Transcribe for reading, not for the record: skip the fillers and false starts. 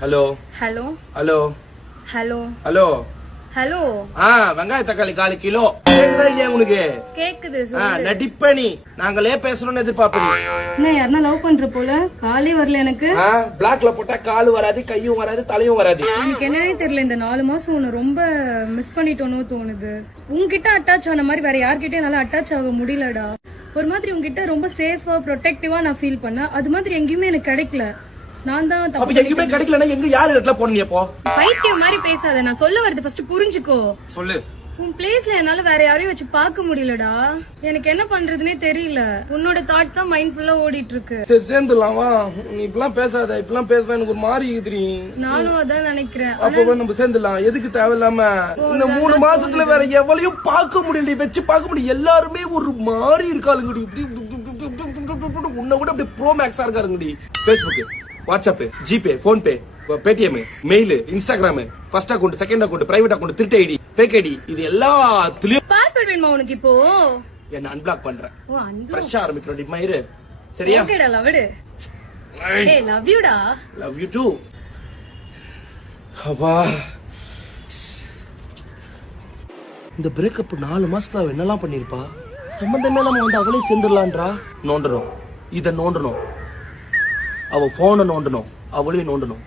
Hello hello hello hello hello hello வெங்காய தக்காளி 1/4 kilo கேக்குதா இல்லையா உங்களுக்கு? கேக்குது சொல்லு. நடிப்பணி நாங்களே பேசணும்னு எதிர்பார்ப்பீங்க. என்ன யாரனா லவ் பண்ற போல காலே வரல எனக்கு. பிளாக்ல போட்டா காலு வராது, கையும் வராது, தலையும் வராது. எனக்கு என்னன்னே தெரியல, இந்த 4 மாசம் உன்னை ரொம்ப மிஸ் பண்ணிட்டோனோ தோணுது. உன்கிட்ட அட்டாச் ஆன மாதிரி வேற யார்கிட்டயும் என்னால அட்டாச் ஆக முடியலடா. ஒரு மாதிரி உங்ககிட்ட ரொம்ப சேஃபா ப்ரொடெக்டிவா நான் ஃபீல் பண்ணேன். அது மாதிரி எங்கேயுமே எனக்கு கிடைக்கல. நான் தான் அப்ப எங்கயுமே கிடைக்கலன்னா எங்க யாரு இடத்துல போனீங்க? அப்போ பைத்தியம் மாதிரி பேசாத. நான் சொல்ல வரது ஃபர்ஸ்ட் புரிஞ்சுக்கோ. சொல்லு. உன் பிளேஸ்ல என்னால வேற யாரையும் வச்சு பார்க்க முடியலடா. எனக்கு என்ன பண்றதுனே தெரியல. உன்னோட தாட் தான் மைண்ட் ஃபுல்லா ஓடிட்டு இருக்கு. சரி சேர்ந்துடலாம் வா. நீ இப்பெல்லாம் பேசாத. இப்பெல்லாம் பேசுனா எனக்கு ஒரு மாதிரி இருக்குதுடி. நானும் அதான் நினைக்கிறேன். அப்ப நம்ம சேர்ந்துடலாம். எதுக்கு தேவையில்லாம இந்த 3 மாசத்துல வேற எவ்வளையும் பார்க்க முடியல, வச்சு பார்க்க முடியும். எல்லாருமே ஒரு மாதிரி இருக்காளுங்கடி. உன்னை விட அப்படி ப்ரோ மேக்ஸா இருக்காருங்கடி. Facebook, WhatsApp, GPay, PhonePe, Paytm, mail, Instagram, first account, second account, private account, திருட்டு ஐடி, ஃபேக் ஐடி, இது எல்லாத்துலயும் பாஸ்வேர்ட் வேணுமா உனக்கு இப்போ? என்ன அன்பிளாக் பண்றேன். Oh unblock. ஃப்ரெஷ்ஷா ஆரம்பிக்கிறோம் டி மயிரு. சரியா? ஓகேடா லவ்டு. ஏய் லவ் யூ டா. Love you too. அப்பா இந்த பிரேக்கப் 4 மாசத்துல அவ என்னெல்லாம் பண்ணிருப்பா? சம்பந்தமே இல்லாம வந்து அவளே சேர்ந்துடலான்றா. நோண்டணும், இத நோண்டணும், அவ போனை நோண்டணும், அவளையும் நோண்டணும்.